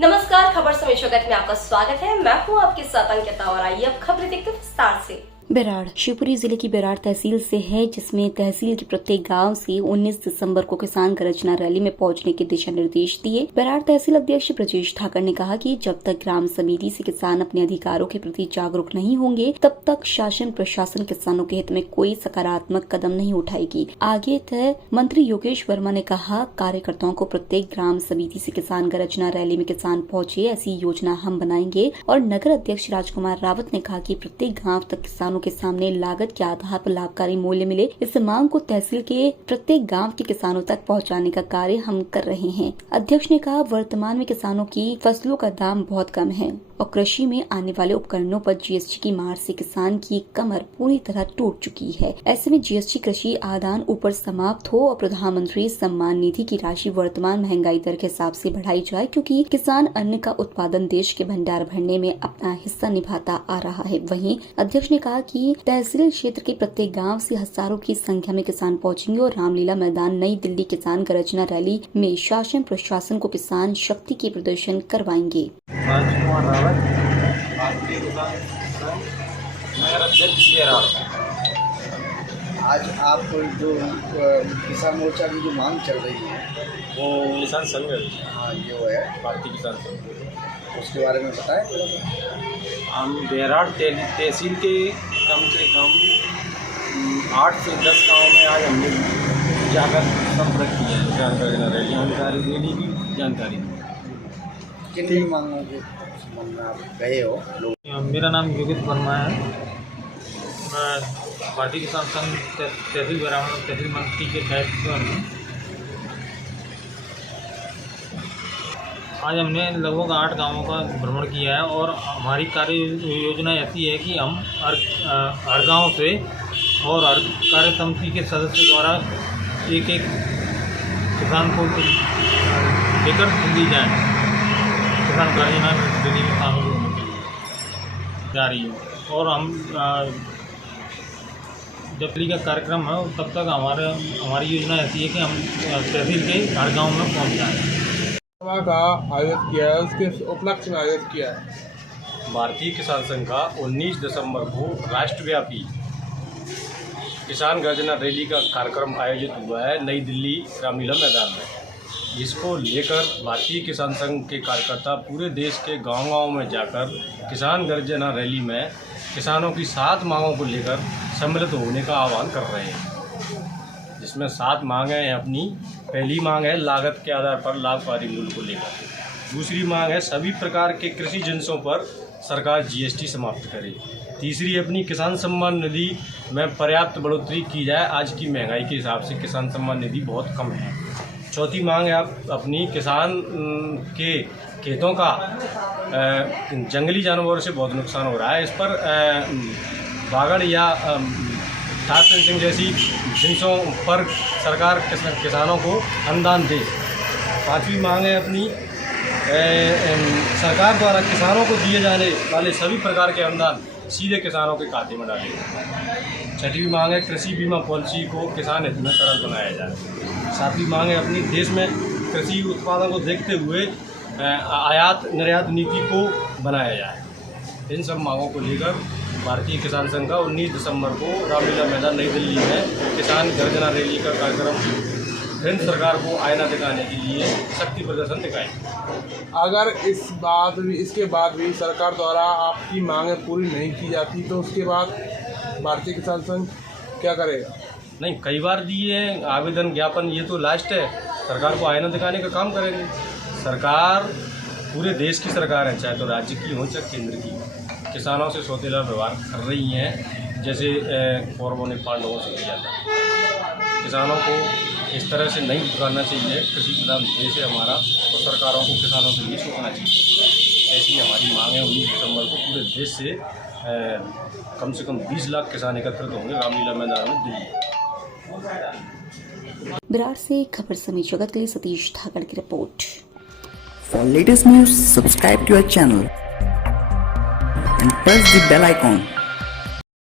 नमस्कार, खबर समय जगत में आपका स्वागत है। मैं हूं आपके साथ अंकिता और आइए अब खबरें देखते हैं विस्तार से। बेराड़ शिवपुरी जिले की बेराड़ तहसील से है, जिसमें तहसील के प्रत्येक गांव से 19 दिसंबर को किसान गर्जना रैली में पहुंचने के दिशा निर्देश दिए। बेराड़ तहसील अध्यक्ष ब्रजेश ठाकर ने कहा कि जब तक ग्राम समिति से किसान अपने अधिकारों के प्रति जागरूक नहीं होंगे, तब तक शासन प्रशासन किसानों के हित में कोई सकारात्मक कदम नहीं उठाएगी। आगे तय मंत्री योगेश वर्मा ने कहा, कार्यकर्ताओं को प्रत्येक ग्राम समिति से किसान गर्जना रैली में किसान पहुँचे, ऐसी योजना हम बनाएंगे। और नगर अध्यक्ष राजकुमार रावत ने कहा कि प्रत्येक गाँव तक किसानों के सामने लागत के आधार पर लाभकारी मूल्य मिले, इस मांग को तहसील के प्रत्येक गांव के किसानों तक पहुंचाने का कार्य हम कर रहे हैं। अध्यक्ष ने कहा, वर्तमान में किसानों की फसलों का दाम बहुत कम है और कृषि में आने वाले उपकरणों पर जीएसटी की मार से किसान की कमर पूरी तरह टूट चुकी है। ऐसे में जीएसटी कृषि आदान ऊपर समाप्त हो और प्रधानमंत्री सम्मान निधि की राशि वर्तमान महंगाई दर के हिसाब से बढ़ाई जाए, क्योंकि किसान अन्न का उत्पादन देश के भंडार भरने में अपना हिस्सा निभाता आ रहा है। वहीं अध्यक्ष ने कहा कि तहसील क्षेत्र के प्रत्येक गाँव से हजारों की संख्या में किसान पहुँचेंगे और रामलीला मैदान नई दिल्ली किसान गर्जना रैली में शासन प्रशासन को किसान शक्ति के प्रदर्शन करवाएंगे। राजकुमार रावत, भारतीय किसान संघ, नगर अध्यक्ष बेराड़। आज आप जो किसान मोर्चा की जो मांग चल रही है वो किसान संघ, हाँ जो है भारतीय किसान संघ, उसके बारे में बताएं थोड़ा सा। हम बेराड़ तहसील के कम से कम 8 से 10 गाँव में आज हमने जाकर संपर्क किया है। किसान गर्जना रैली जानकारी रैली की जानकारी किन मांगों के संबंध में आप गए हो लोग? मेरा नाम योगेश वर्मा है। मैं भारतीय किसान संघ तहसील बेराड़ तहसील मंत्री के दायित्व में आज हमने लगभग 8 गांवों का भ्रमण किया है और हमारी कार्य योजना ऐसी है कि हम हर गांव से और हर कार्य समिति के सदस्य द्वारा एक किसान को लेकर दिल्ली जाएँ। किसान गर्जना दिल्ली में शामिल होने के लिए जा रही है और हम जब दिल्ली का कार्यक्रम है तब तक हमारी योजना ऐसी है कि हम तहसील के हर गाँव में पहुँच जाएँ। सभा का आयोजित किया है, उसके उपलक्ष्य में आयोजित किया है। भारतीय किसान संघ का 19 दिसंबर को राष्ट्रव्यापी किसान गर्जना रैली का कार्यक्रम आयोजित हुआ है नई दिल्ली रामलीला मैदान में। जिसको लेकर भारतीय किसान संघ के कार्यकर्ता पूरे देश के गांव-गांव में जाकर किसान गर्जना रैली में किसानों की 7 मांगों को लेकर सम्मिलित होने का आह्वान कर रहे हैं। जिसमें 7 मांगें हैं अपनी। पहली मांग है लागत के आधार पर लाभकारी मूल्य को लेकर। दूसरी मांग है सभी प्रकार के कृषि जिन्सों पर सरकार जीएसटी समाप्त करे। तीसरी अपनी किसान सम्मान निधि में पर्याप्त बढ़ोतरी की जाए। आज की महंगाई के हिसाब से किसान सम्मान निधि बहुत कम है। चौथी मांग है अपनी किसान के खेतों का जंगली जानवरों से बहुत नुकसान हो रहा है। इस पर बागड़ या टाट फेंसिंग जैसी जिन्सों पर सरकार किसानों को अनुदान दे। पांचवी मांग है अपनी सरकार द्वारा किसानों को दिए जाने वाले सभी प्रकार के अनुदान सीधे किसानों के खाते में डाले। छठवीं मांग है कृषि बीमा पॉलिसी को किसान हित में सरल बनाया जाए। सातवीं मांग है अपनी देश में कृषि उत्पादों को देखते हुए आयात निर्यात नीति को बनाया जाए। इन सब मांगों को लेकर भारतीय किसान संघ का 19 दिसंबर को रामलीला मैदान नई दिल्ली में किसान गर्जना रैली का कार्यक्रम केंद्र सरकार को आईना दिखाने के लिए शक्ति प्रदर्शन दिखाएंगे। अगर इसके बाद भी सरकार द्वारा आपकी मांगें पूरी नहीं की जाती तो उसके बाद भारतीय किसान संघ क्या करेगा? नहीं, कई बार दिए हैं आवेदन ज्ञापन, ये तो लास्ट है। सरकार को आईना दिखाने का काम करेंगे। सरकार पूरे देश की सरकार है, चाहे तो राज्य की हो चाहे केंद्र की। किसानों से सौतेला व्यवहार कर रही हैं, जैसे कौरवों ने पांडवों से किया था। किसानों को इस तरह से नहीं पुकारना चाहिए। कृषि प्रधान देश है हमारा, तो सरकारों को किसानों के लिए सोचना चाहिए। ऐसी हमारी मांग है। 19 दिसंबर को पूरे देश से कम से कम 20 लाख किसान एकत्रित होंगे रामलीला मैदान में दिल्ली। बेराड़ से खबर समय जगत के लिए सतीश ठाकर की report. For latest news, subscribe to our channel and press the bell icon.